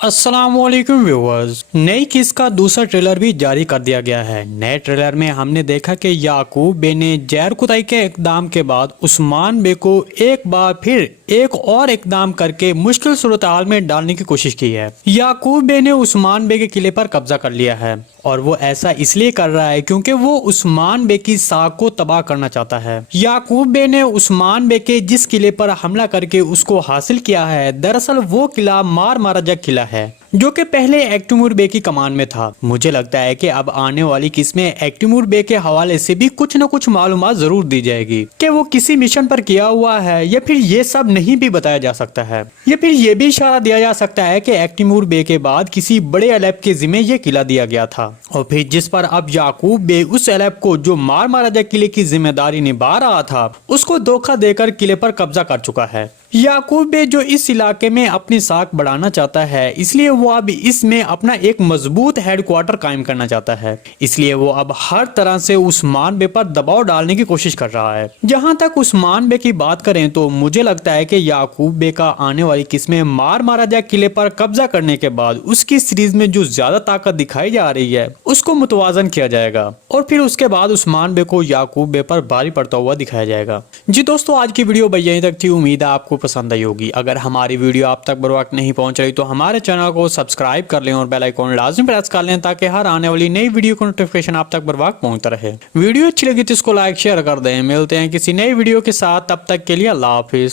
अस्सलाम वालेकुम व्यूअर्स। नई किस का दूसरा ट्रेलर भी जारी कर दिया गया है। नए ट्रेलर में हमने देखा कि याकूब बे ने जहर खुदाई के इकदाम के बाद उस्मान बे को एक बार फिर एक और इकदाम करके मुश्किल सूरत हाल में डालने की कोशिश की है। याकूब बे ने उस्मान बे के किले पर कब्जा कर लिया है और वो ऐसा इसलिए कर रहा है क्योंकि वो उस्मान बे की साख को तबाह करना चाहता है। याकूब बे ने उस्मान बे के जिस किले पर हमला करके उसको हासिल किया है, दरअसल वो किला मार महाराजा किला है जो कि पहले एक्टिमूर बे की कमान में था। मुझे लगता है कि अब आने वाली किस्में एक्टिमूर बे के हवाले से भी कुछ न कुछ मालूमात जरूर दी जाएगी कि वो किसी मिशन पर किया हुआ है या फिर ये सब नहीं भी बताया जा सकता है, या फिर ये भी इशारा दिया जा सकता है कि एक्टिमूर बे के बाद किसी बड़े एलेप के जिम्मे ये किला दिया गया था और फिर जिस पर अब याकूब बे उस एलेप को जो मार महाराजा किले की जिम्मेदारी निभा रहा था उसको धोखा देकर किले पर कब्जा कर चुका है। याकूब बे जो इस इलाके में अपनी साख बढ़ाना चाहता है, इसलिए वो अब इसमें अपना एक मजबूत हेडक्वार्टर कायम करना चाहता है। इसलिए वो अब हर तरह से उस्मान बे पर दबाव डालने की कोशिश कर रहा है। जहां तक उस्मान बे की बात करें तो मुझे लगता है कि याकूब बे का आने वाली किस्में मार महाराजा किले पर कब्जा करने के बाद उसकी सीरीज में जो ज्यादा ताकत दिखाई जा रही है उसको मुतवाजन किया जाएगा और फिर उसके बाद उस्मान बे को याकूब बे पर भारी पड़ता हुआ दिखाया जाएगा। जी दोस्तों, आज की वीडियो बस यहीं तक थी। उम्मीद है आपको पसंद आई होगी। अगर हमारी वीडियो आप तक बर वक्त नहीं पहुंच रही तो हमारे चैनल को सब्सक्राइब कर लें और बेल आइकॉन लाजमी प्रेस कर लें ताकि हर आने वाली नई वीडियो को नोटिफिकेशन आप तक बर वक्त पहुंचता रहे। वीडियो अच्छी लगी तो इसको लाइक शेयर कर दें। मिलते हैं किसी नई वीडियो के साथ, तब तक के लिए अल्लाह हाफिज।